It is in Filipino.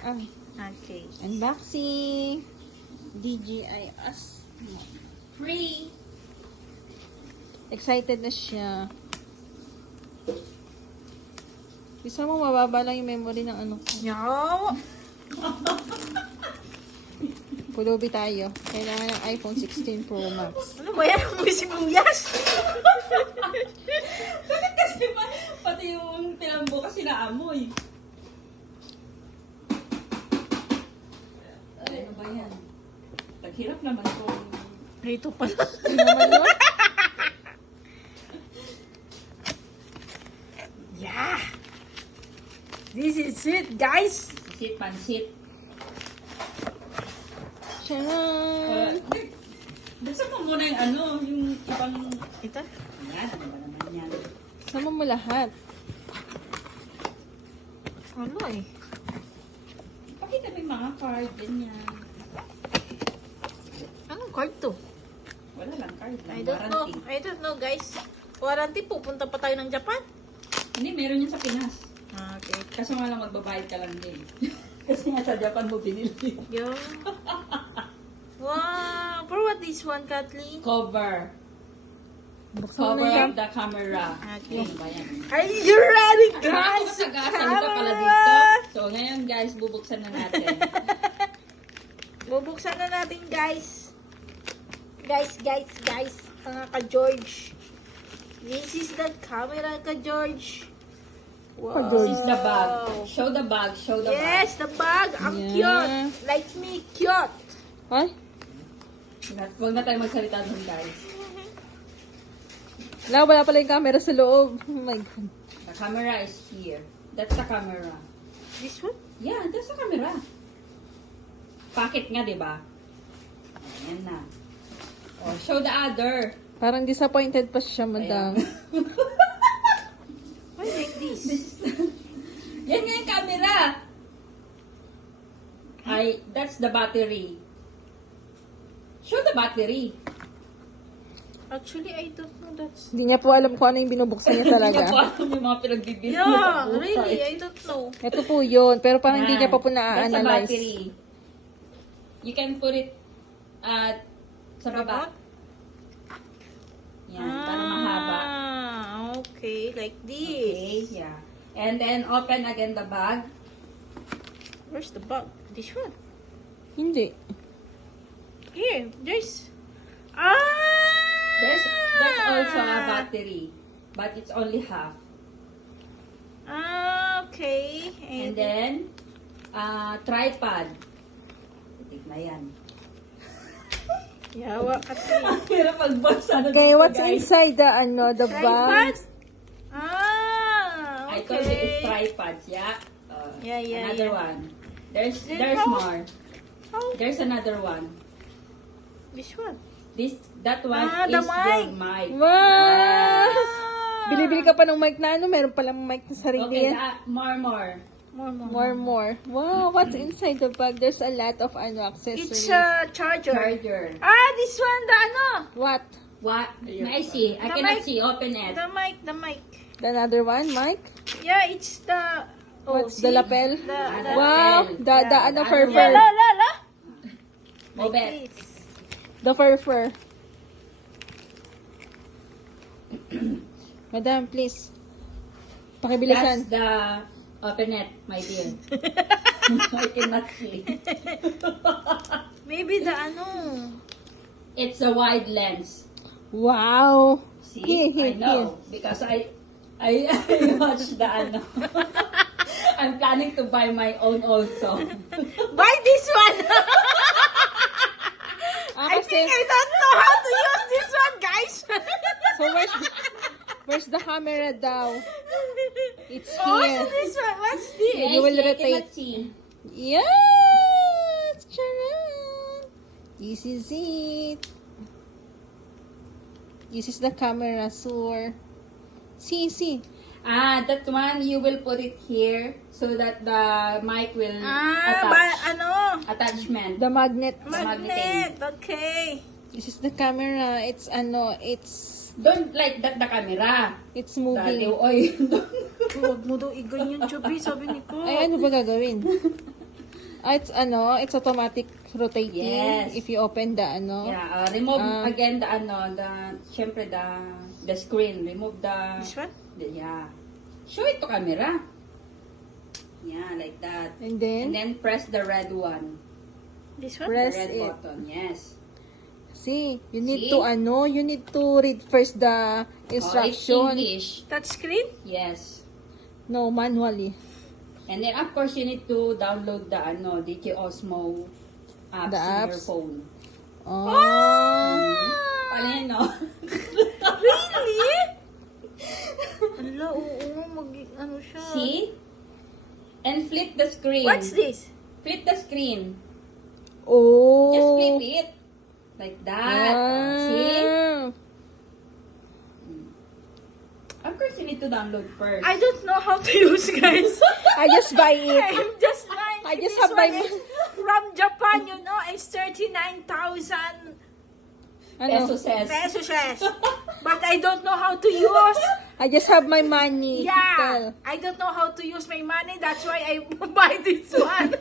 Ah, Okay. unboxing. DJI Osmo. Free. Excited na siya. Gusto mo mababa lang yung memory ng ano ko. Yo. Pulubi tayo. Kailangan ng iPhone 16 Pro Max. Ano ba yan? May sibuyas. Bakit kasi pati yung pilambo kasi naamoy? Ay, ano ba yan? Taghirap naman kung... Ito pala. Ano naman yun? Yeah. This is it, guys. Sit, pansit. Charan! Basta mo muna yung ano, yung ibang... Ito. Yan, ano ba naman yan? Sama mo lahat. Ano eh? Pakita mo yung mga card, ganyan. Anong card to? Wala lang, card lang. I don't know. Warranty. I don't know, guys. Warranty, pupunta pa tayo ng Japan? Hindi, meron yun sa Pinas. Okay. Kaso nga lang magbabayad ka lang din. Kasi nga sa Japan mo binili. Yo. Wow. For what this one, Kathleen? Cover. Buksan mo Cover na yan. of the camera. Okay. Ano ba yan? Are you ready, Guys, guys? nag-aasalita pala dito. So, ngayon guys, bubuksan na natin. Bubuksan na natin, guys. Guys. Mga ka-George. This is the camera, ka-George. Wow. Ka-George. This is the bag. Show the bag. Show the Yes, the bag. Ang Yeah. cute. Like me, cute. Ay? bag. Huwag na tayo magsalita dun, guys. Wala pala yung camera sa loob. Oh my God. The camera is here. That's the camera. This one? Yeah, that's the camera. Pocket nga, di ba? Ayan na. Oh, show the other. Parang disappointed pa siya, madam. Why like this? Yan nga yung camera. Ay, that's the battery. Show the battery. Actually, I don't know that's... Hindi niya po alam kung ano yung binubuksan niya Hindi niya po talaga. alam yung mga pinagbibili niya Yeah, sa buhay. really, I don't know. Ito po yun. Pero parang hindi Yan. niya pa po That's the na-analyze. battery. You can put it sa baba. Yan, para mahaba. Okay, like Okay, this. yeah. And then open again the bag. Where's the bag? This one. Hindi. Here, there's... That's also a battery, but it's only half. Okay. And then tripod. Tignan na yan. Yawa kasi. Pero pagbasa na Okay, dito, what's guys. inside the, the Tripod? bag? I told you it's Okay. tripods, yeah. Yeah, Another yeah. one. There's how- more. How? There's another one. This one. That one the is your mic. Wow! Bilibili ka pa ng mic na ano, meron palang mic na sarili Okay, yan. more. More. Wow, what's inside the bag? There's a lot of accessories. It's a charger. Charger. This one, the ano? What? What? May I see? I The cannot mic. see. Open it. The mic. Another one, mic? Yeah, it's the... What's the lapel? The Wow, lapel. the Yeah, ano, the fur other fur. la. Move it. This. The fur. Madam, please. That's Pakibilisan. the open it, my dear. I cannot see. Maybe the ano. It's a wide lens. Wow. See? Here, I know. Because I watched the ano. I'm planning to buy my own also. Buy this one! I Kasi, think I don't know how to use this one, guys. so where's the camera daw? It's Oh, here. so this one, what's this? Yes. You will I rotate. cannot see. Yes! Charan! This is it. This is the camera, sir. See. That one you will put it here so that the mic will Ano? attachment. The magnet. Magnet. Okay. This is the camera. It's Don't like that the camera. it's Dali, moving. oy. Huwag mo daw iganyan, Chubby, sabi ni ko. Ay, ano ba gagawin? It's it's automatic rotating. Yes. If you open the Yeah, remove again the syempre the screen. Remove the, This one? yeah. Show it to camera. Yeah, like that. And And then then press the red one. This one? Press The red it. button, yes. see, you need See? to you need to read first the Oh, it's instruction. English. Touch screen? Yes. No, manually. And then of course you need to download the DK Osmo apps, The in your apps? phone. Oh. Paano yan, no? Really? Ala, oo, ano siya. See? And flip the screen. What's this? Flip the screen. Oh. Just flip it. Like that. Oh, see? Ah. Of course, you need to download first. I don't know how to use, guys. I just buy it. I'm just buying. I just This have my- one is from Japan, you know. It's 39,000 Pesos says. pesos. But I don't know how to use. I just have my money. Yeah. Tell. I don't know how to use my money. That's why I buy this one.